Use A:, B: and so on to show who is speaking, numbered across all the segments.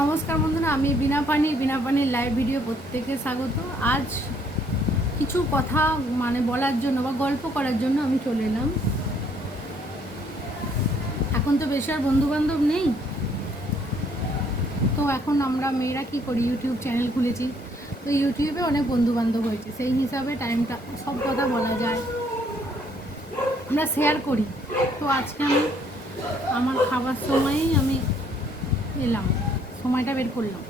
A: নমস্কার বন্ধুরা, আমি বিনা পানি, বিনা পানির লাইভ ভিডিও প্রত্যেকে স্বাগত। আজ কিছু কথা মানে বলার জন্য বা গল্প করার জন্য আমি চলে এলাম। এখন তো বেশি আর বন্ধু বান্ধব নেই। তো এখন আমরা মেয়েরা কি করি? ইউটিউব চ্যানেল খুলেছি। তো ইউটিউবে অনেক বন্ধু বান্ধব হয়েছে। সেই হিসাবে টাইমটা সব কথা বলা যায়। আমরা শেয়ার করি। তো আজকে আমি আমার খাবার সময়ই আমি এলাম। সময়টা বের করলাম।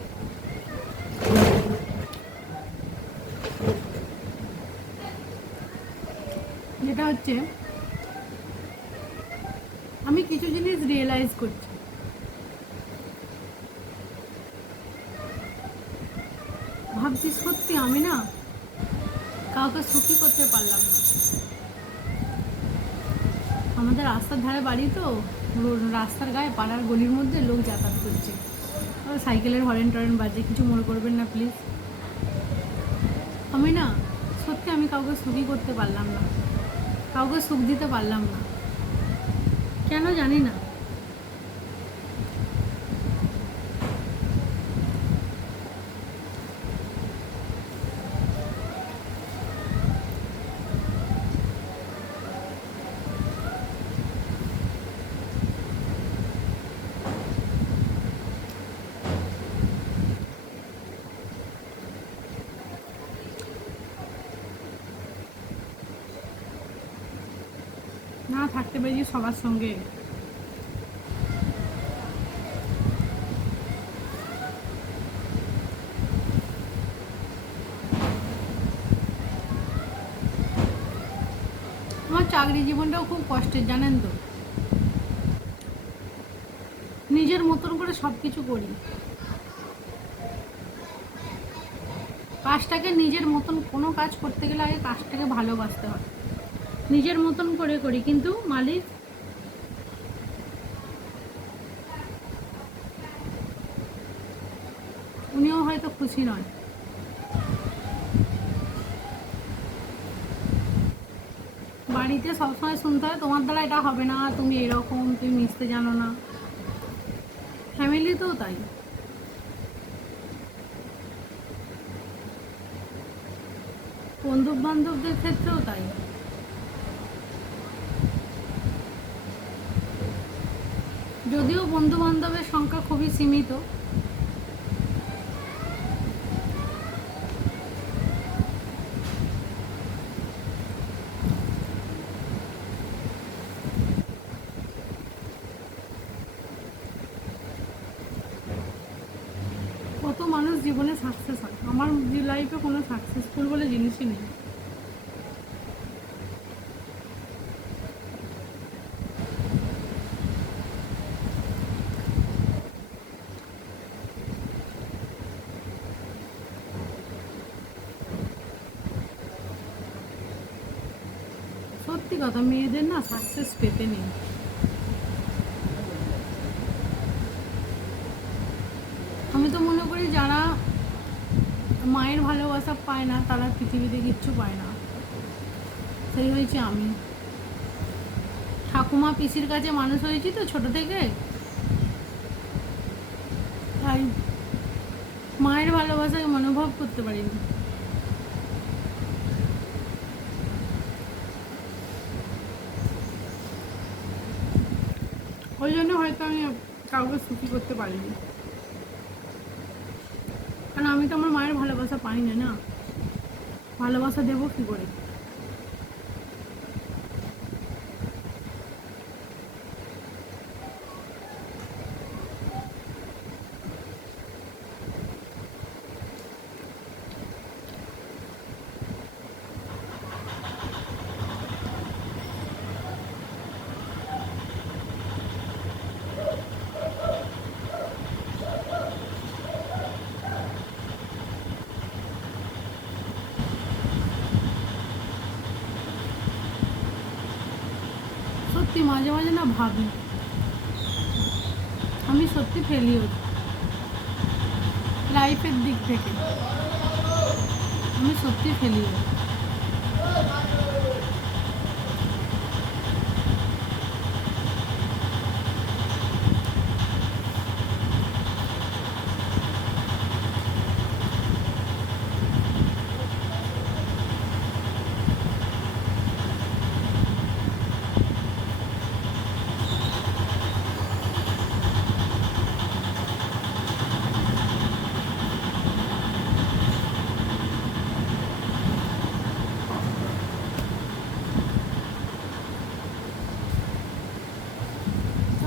A: যেটা হচ্ছে, আমি কিছু জিনিস রিয়েলাইজ করছি। ভাবছি সত্যি আমি না কাউকে সুখী করতে পারলাম না। আমাদের রাস্তার ধারে বাড়ি তো রাস্তার গায়ে পাড়ার গলির মধ্যে লোক যাতায়াত করছে। সাইকেলের হরেন টরেন বাজে, কিছু মনে করবেন না প্লিজ আমি না, সত্যি আমি কাউকে সুখী করতে পারলাম না। কাউকে সুখ দিতে পারলাম না। কেন জানি না। না থাকতে পারি সবার সঙ্গে। আমার চাকরি জীবনটাও খুব কষ্টের, জানেন তো? নিজের মতন করে সব কিছু করি। কাজটাকে নিজের মতন কোনো কাজ করতে গেলে আগে কাজটাকে ভালোবাসতে হয়। নিজের মতন করে করি, কিন্তু মালিক উনিও হয়তো খুশি নয় বাড়িতে সবসময় শুনতে হয়, তোমার দ্বারা এটা হবে না, তুমি এরকম, তুমি মিশতে জানো না। ফ্যামিলিতেও তাই। বন্ধু বান্ধবদের ক্ষেত্রেও তাই। যদিও বন্ধু বান্ধবের সংখ্যা খুবই সীমিত। কত মানুষ জীবনে সাকসেস হয়? আমার লাইফে কোনো সাকসেসফুল বলে জিনিসই নেই। সত্যি কথা, মেয়েদের না সাকসেস পেতে নেই। আমি তো মনে করি যারা মায়ের ভালোবাসা পায় না, তারা পৃথিবীতে কিচ্ছু পায় না। সেই হয়েছে আমি। ঠাকুমা পিসির কাছে মানুষ হয়েছি তো ছোট থেকে। তাই মায়ের ভালোবাসাকে মনোভব করতে পারিনি। ওই জন্য হয়তো আমি কাউকে সুখী করতে পারিনি। কারণ আমি তো আমার মায়ের ভালোবাসা পাই না না। ভালোবাসা দেবো কি করে? সত্যি মাঝে মাঝে না ভাবি। আমি সত্যি ফেলিওর লাইফের দিক থেকে। আমি সত্যি ফেলিওর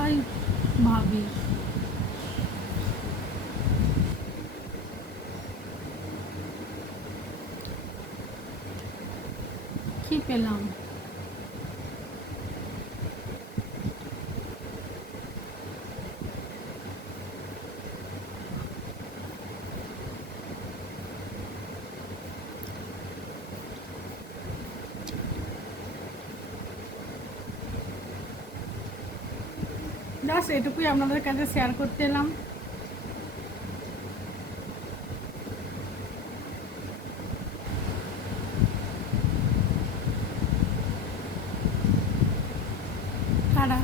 A: তাই ভাবি। কি পেলাম? ব্যাস এটুকুই আপনাদের কাছে শেয়ার করতে এলাম। টাটা